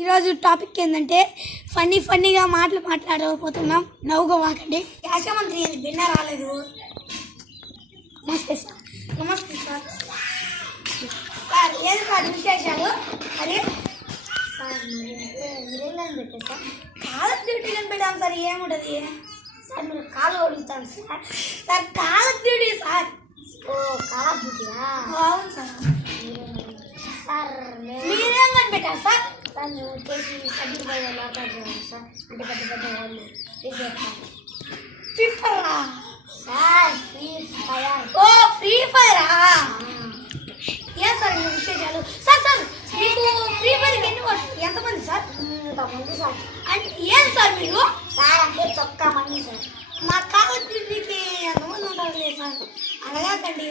ఈరోజు టాపిక్ ఏంటంటే ఫన్నీగా మాట్లాడకపోతున్నాం. నవ్వుకోవాకండి. శాఖమంత్రి ఏంది బిన్న రాలేదు. నమస్తే సార్. నమస్తే సార్. సార్ ఏది సార్ విశేషాలు? అరే సార్ మీరేం పెట్టారు సార్? కాల్ ఆఫ్ డ్యూటీ అని పెట్టాను సార్. ఏముంటుంది సార్? మీరు కాలు అడుగుతాను sir. Sir call of duty sir. ఓ కాల్ ఆఫ్ డ్యూటీయా? అవును సార్. సార్ మీరేం కనిపెట్టారు సార్? సార్ మేము వచ్చేసి సబ్జెక్ట్ బై వాళ్ళు ఆడుతున్నాం సార్. అంటే పెద్ద వాళ్ళు ఫ్రీ ఫైరా సార్. Free fire. ఓ ఫ్రీ ఫైరా? ఏం సార్ మీ విశేషాలు? సార్ సార్ మీకు ఫ్రీ ఫైర్కి ఎంతమంది సార్? ఇంతమంది సార్. అంటే ఏం సార్ మీరు? సార్ అంటే చొక్కా మంది సార్. మా కాలేజీకి ఎంతమంది ఉంటారు లేదు సార్? అడగకండి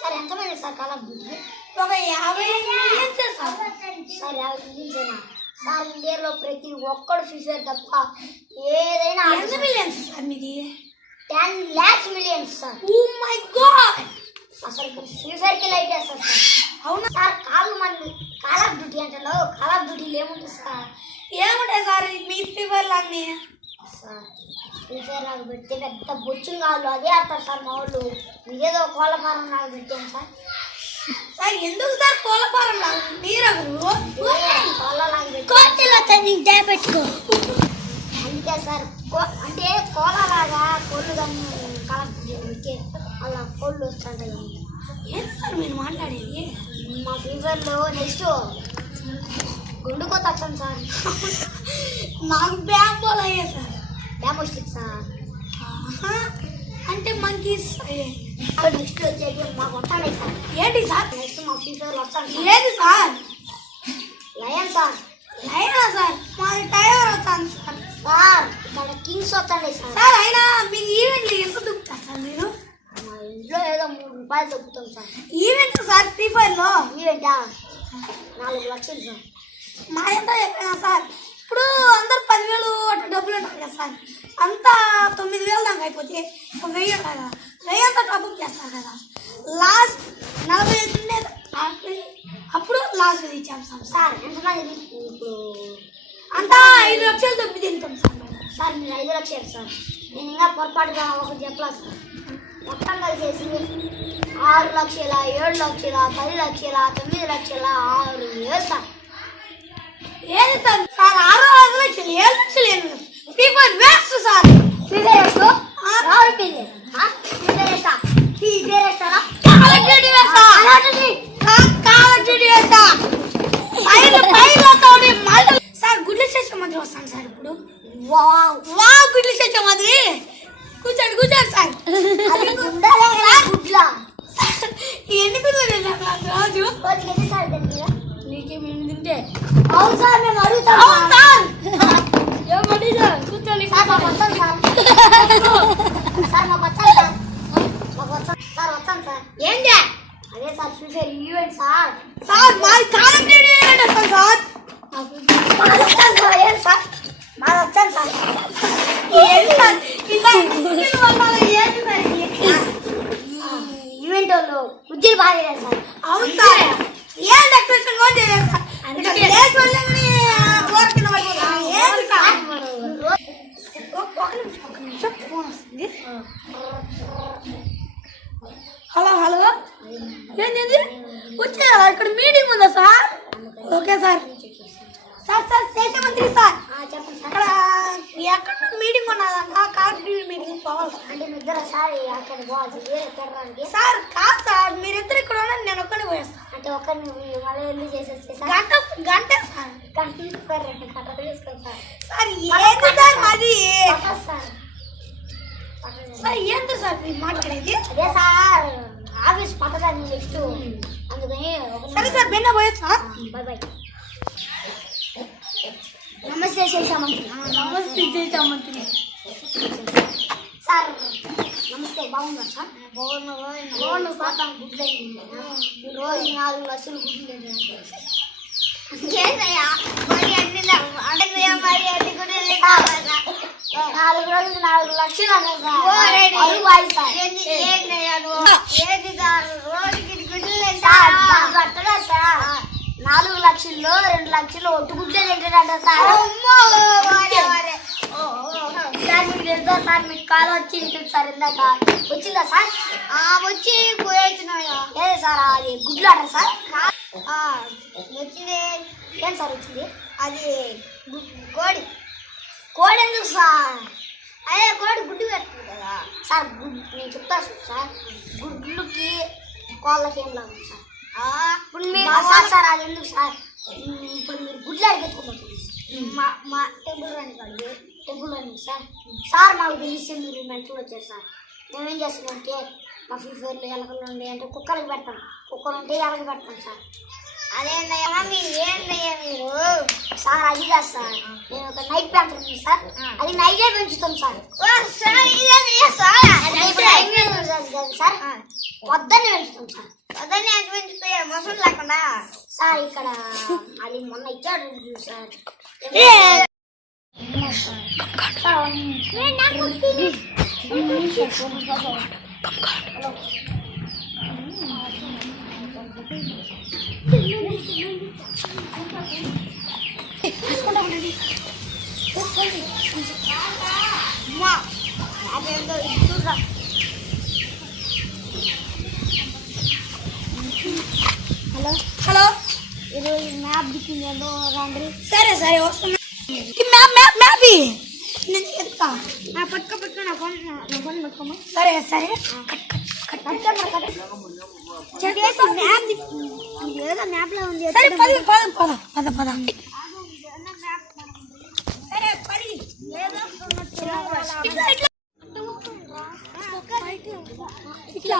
సార్. ఎంతమంది సార్ కాలేజీ? ఒక 50 మిలియన్స్ సార్. సార్ 50 మిలియన్సేనా సార్? ఇండియాలో ప్రతి ఒక్కడు ఫ్యూచర్ తప్ప ఏదైనా. ఎంత మిలియన్స్ సార్ మీది? 10 lakhs millions sir. Oh my God. అసలు ఫ్యూచర్కి లైట్ వేస్తారు సార్. అవునా సార్? కాల్ ఆఫ్ డ్యూటీ అంటారు. కాల్ ఆఫ్ డ్యూటీలు ఏముంటుంది సార్? ఏముంటాయి సార్ మీ ఫీవర్లు అన్నీ? సార్ ఫ్యూచర్ నాకు పెడితే పెద్ద బొచ్చులు కావాలి, అదే ఆడతారు సార్ మా వాళ్ళు. మీరేదో కోళ్ళఫారం నాకు పెట్టాను సార్. సార్ ఎందుకు సార్ కోళ్ళఫారం లాగా? మీరెవరు? పెట్టుకో. అందుకే సార్ అంటే కోళ్ళలాగా కోళ్ళు కానీ కాలే అలా కోళ్ళు వస్తుంటాయి. ఏంటి సార్ మీరు మాట్లాడేది? మా ఫీవర్లో నెక్స్ట్ గుండుకోత వచ్చాను సార్. మాకు బ్యాంబోల్ అయ్యే సార్. Bamboo stick sir. అంటే మంకీస్ నెక్స్ట్ వచ్చేది మాకు వస్తాయి సార్. ఏంటి సార్? నెక్స్ట్ మా ఫీవర్లో వస్తాను. ఏది సార్? Lion sir. లయనా సార్? మాది టైగర్ వస్తాను సార్. సార్ ఇక్కడ కింగ్స్ వస్తాయి సార్. సార్ అయినా మీ ఈవెంట్లు ఎంత దొరుకుతారు సార్ మీరు? మా ఇంట్లో ఏదో 3 రూపాయలు దొరుకుతాం సార్. ఈవెంట్ సార్ ఫ్రీ ఫైర్లో? ఈవెంటా 4 లక్షలు సార్. మా ఎంత చెప్పినా సార్. ఇప్పుడు అందరు 10,000 అట్లా డబ్బులు ఉంటారు కదా సార్. అంతా 9,000 దాకా అయిపోతే 1000 కదా. 1000 అంతా టాప్అప్ చేస్తారు కదా. లాస్ట్ 45 ఉండేది అప్పుడు లాస్ట్ ఇచ్చాం సార్. సార్ ఎంతమంది ఇప్పుడు? అంతా 5 లక్షలు దొబ్బి తింటాం సార్. సార్ మీరు 5 లక్షలు సార్. నేను ఇంకా పొరపాటుగా ఒకటి చెప్పలేదు సార్. మొత్తం కలిసేసి 6 లక్షల 7 లక్షల 10 లక్షల 9 లక్షల 6,000 సార్. ఏది సార్? సార్ 6 లక్షలు 7 లక్షలు ఏమి free fire waste sir. Free fire waste sir. గుడ్లు చేసే మాదిరి వస్తాను సార్ ఇప్పుడు. వావ్ గుడ్లు చేసే మాదిరి. కూర్చోండి సార్. గుడ్లా ఎన్ని గుడ్లు రోజు ఎన్ని సార్ నీకేమి తింటే? అవును సార్ మేము అడుగుతాం సార్. ఏమడిగా కూర్చోండి సార్. మాకు వస్తాను సార్. సార్ మాకు వచ్చాను సార్. మాకు వచ్చాను సార్. వస్తాను సార్. ఏంటి? అదే sir future event sir. Sir మాది కాల్ ఆఫ్ డ్యూటీ ఈవెంట్ వస్తాను సార్. మాది వచ్చాను సార్. ఏం సార్? మాది వచ్చాను సార్. ఏంటి సార్ ఈవెంట్ వాళ్ళు కుర్చీలు బాగా చేయాలి సార్. అవును సార్. ఏం డెకరేషన్ కూడా చేయలేదు సార్. హలో ఏంటి వచ్చేయాలా? ఇక్కడ మీటింగ్ ఉందా సార్? Okay sir. సార్ శేషమంత్రి సార్ అక్కడ ఎక్కడ మీటింగ్ ఉన్నదంట. కార్పొరేట్ మీటింగ్ పోవాలి అంటే నిద్ర సార్. అక్కడ పోవాలి సార్. కాదు సార్ మీరిద్దరు ఇక్కడ ఉన్నారు. నేను ఒక్కడే పోయేస్తాను. అంటే ఒక్కరిని మళ్ళీ వెళ్ళి చేసేస్తే సార్ గంట సార్. గంట సార్. 2 గంటలు తీసుకోండి సార్. సార్ ఏంటి సార్ మాది సార్? సార్ ఏంటి సార్ మీరు మాట్లాడేది? అదే సార్ ఆఫీస్ పట్టదాన్ని నెక్స్ట్ అందుకని. సరే సార్ బెన్న పోయొచ్చు. Bye bye. నమస్తే శేషమంత్రి. నమస్తే శేషమంత్రి సార్. నమస్తే. బాగున్నా సార్? బాగున్నా సార్. గుడ్ అయింది రోజు 4 లక్షలు గుడ్లు ఏంటయ్యా? మరి అన్ని మరి అన్ని గుడ్లు 4 రోజులు 4 లక్షలు అన్నా సార్. ఏంటయ్యా నువ్వు? ఏంటి సార్ రోజుకి గుడ్లు సార్? 4 లక్షల్లో 2 లక్షలు ఒట్టుకుంటే తింటాడంట సార్. సార్ మీకు తెలుసా సార్, మీకు కాల్ వచ్చి ఉంటుంది సార్. ఇందాక వచ్చిందా సార్? వచ్చి పోయొచ్చినాయా? లేదు సార్, అది గుడ్లు ఆర్డర్ సార్. వచ్చింది. ఏం సార్ వచ్చింది? అది కోడి. కోడి ఎందుకు సార్? అదే కోడి గుడ్డు పెడుతుంది కదా సార్. నేను చెప్తాను సార్, గుడ్లుకి కోళ్ళకి ఏం లాభం సార్? ఇప్పుడు మీరు సార్ అది ఎందుకు సార్? ఇప్పుడు మీరు గుడ్లు అడిగెత్తుకోబోతుంది మా టెంపుల్ రాని కాదు, టెంపుల్ రాని సార్. సార్ మాకు తెలిస్తే మీరు మెంటలు వచ్చారు సార్. మేమేం చేస్తామంటే మా ఫీఫర్లు ఎలకలు ఉండే అంటే కుక్కలకి పెడతాం, కుక్కలు ఉంటే ఎలకలు పెడతాం సార్. అదేందయ్యా మీరు, ఏందయ్యా మీరు సార్? అది కాదు సార్, నేను ఒక నైట్ ప్యాంటర్ ఉంది సార్, అది నైటే పెంచుతాం సార్. సార్ పొద్దున్నే పెంచుతాం సార్. పొద్దున్నే ఎంత పెంచుతాయా మోసం లేకుండా సార్? ఇక్కడ అది మొన్న ఇచ్చాడు సార్. హలో హలో, ఈరోజు మ్యాప్ దిక్కిందో రండి. సరే సరే వస్తున్నా. నేను చెప్తా. పట్టుకో నా ఫోన్ పట్టుకోమా. సరే సరే ఏదో మ్యాప్ లో ఉంది. సరే పద పద. సరే పడి ఇట్లా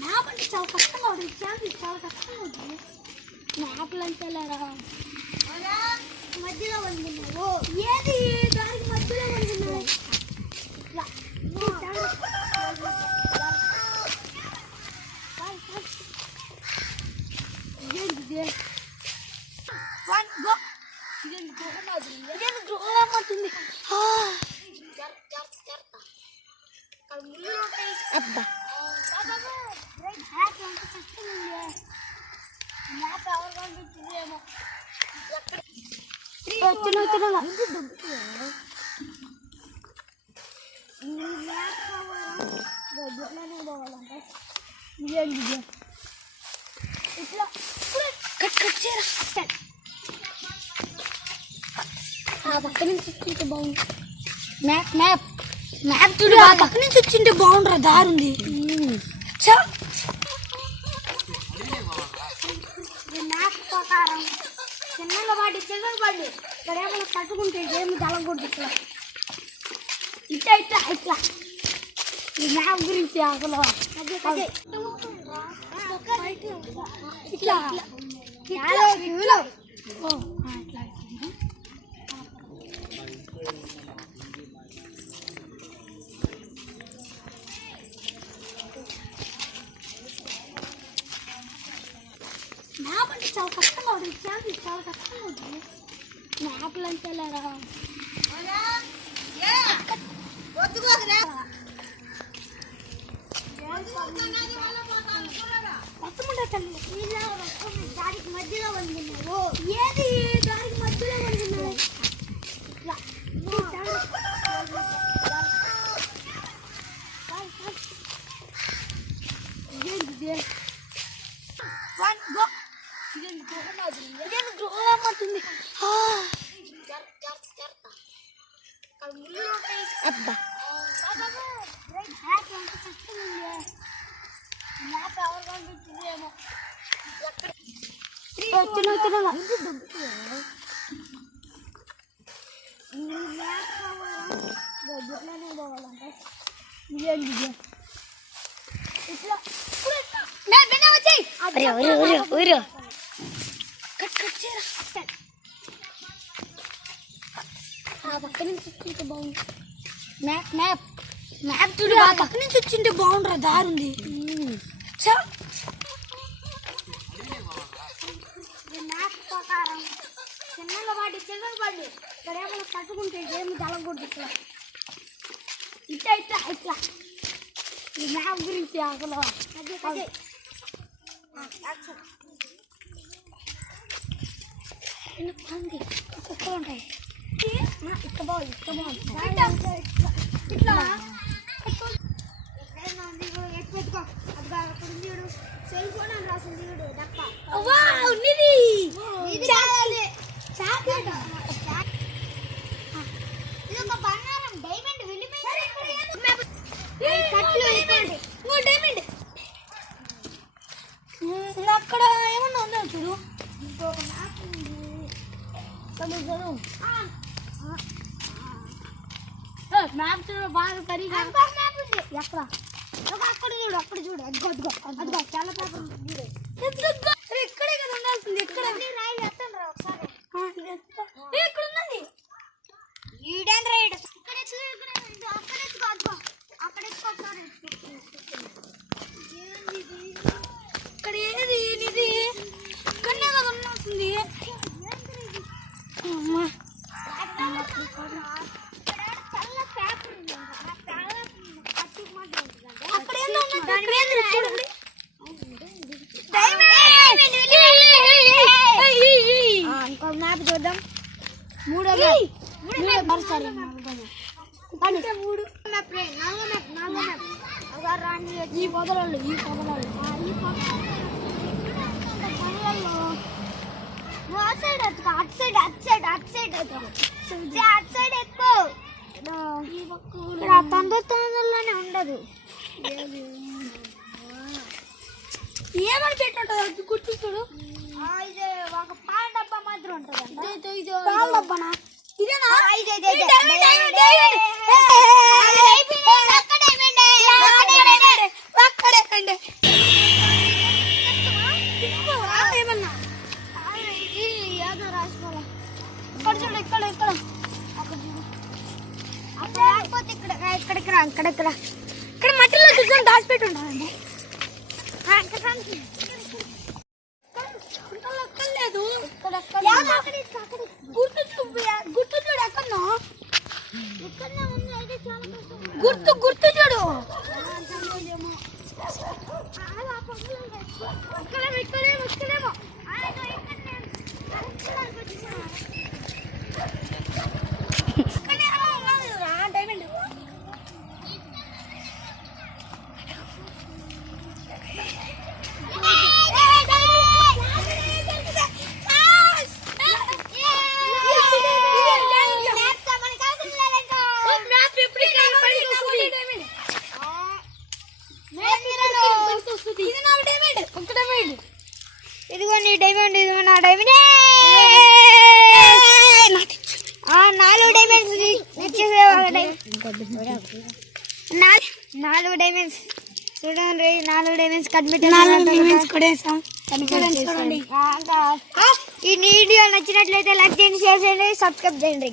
మ్యాప్ అంటే చాలా కష్టంగా ఉంటుంది. చాలా కష్టంగా ఉంటుంది మ్యాప్లు అంటే. మధ్యలో వండుకున్నావు ఏది? దానికి మధ్యలో వండుకున్నావు. అబ్బా పక్క నుంచి వచ్చింటే బాగుంది. మ్యాప్ చూడు, పక్క నుంచి వచ్చింటే బాగుండ్రా. దారుంది మ్యాప్ ప్రకారం చిన్నగా పాటి ఇక్కడ ఏమైనా పట్టుకుంటే ఏమి తలగొద్దు. ఇట్లా ఇట్లా ఇట్లా ఈ మ్యాప్ గురించి అసలు ఇట్లా మ్యాప్ అంటే చాలా కష్టంగా ఉంటుంది. చాలా కష్టంగా ఉంటుంది మ్యాప్లు అంటే. దానికి మధ్యలో వండుకున్నావు ఏది? దానికి మధ్యలో వండుకున్నావు. ఇట్లా అబ్బా పక్క నుంచి వచ్చింటే బాగుంది. మ్యాప్ చూడు, పక్క నుంచి వచ్చింటే బాగుండ్రా. దారుంది మ్యాప్ ఇక్కడ ఏమైనా కట్టుకుంటే ఏమి తలగొద్దు ఇట్లా ఇట్లా ఇట్లా ఇట్లా ఈ మ్యాప్ గురించి అసలు ఉంటాయి ఇట్లా బాగుంది ఇట్లా ఎత్తుకో అది సెల్ ఫోన్ అని రాసింది చూడు తప్ప ఇది ఒక బంగారం డైమండ్ డైమండ్ అక్కడ ఏమన్నా ఉందా చూడు ఇంకొక మ్యాప్ ఉంది మ్యాప్ చూడు బాగా సరిగా మ్యాప్ ఉంది ఎక్కడ అక్కడ చూడు అక్కడ చూడు అదిగో అదిగో చాలా పేపర్ ఇక్కడే కదా ఉండాల్సింది ఇక్కడ రాయలు ఎత్తండి రా ఒకసారి ఇక్కడ ఉన్నది ఈడేం రైడ్ ఇక్కడ అక్కడ ఎత్తుకో అక్కడ ఎత్తుకో ఒకసారి ఇక్కడ ఏది ఇది ఇక్కడనే కదా ఉండాల్సింది ఇంకో మ్యాప్ చూద్దాం మూడో మూడు మ్యాప్ నాలుగో మ్యాప్ ఈ పొదలలో అటు సైడ్ ఎక్కువ తొందరలోనే ఉండదు ఏమని పెట్టుంటది గుర్తు చూడు ఇది ఒక పాల డబ్బా మాత్రం ఉంటుంది పాల డబ్బానా ఇదేనా ఏమన్నా ఏదో రాసుకోవాలి ఇక్కడ చూడు ఇక్కడ ఇక్కడ లేకపోతే ఇక్కడ మట్టిలో చూసాను దాచిపెట్టి ఉంటారండి లేదు గుర్తు చూడు ఎక్కడో గుర్తు చూడు ఇక్కడేమో ఇదిగో నీ డైమండ్ ఇదిగో నా డైమండ్ 4 డైమండ్స్ నాలుగు డైమండ్స్ చూడండి 4 డైమండ్స్ చూడండి ఈ వీడియో నచ్చినట్లయితే లైక్ చేయండి షేర్ చేయండి సబ్స్క్రైబ్ చేయండి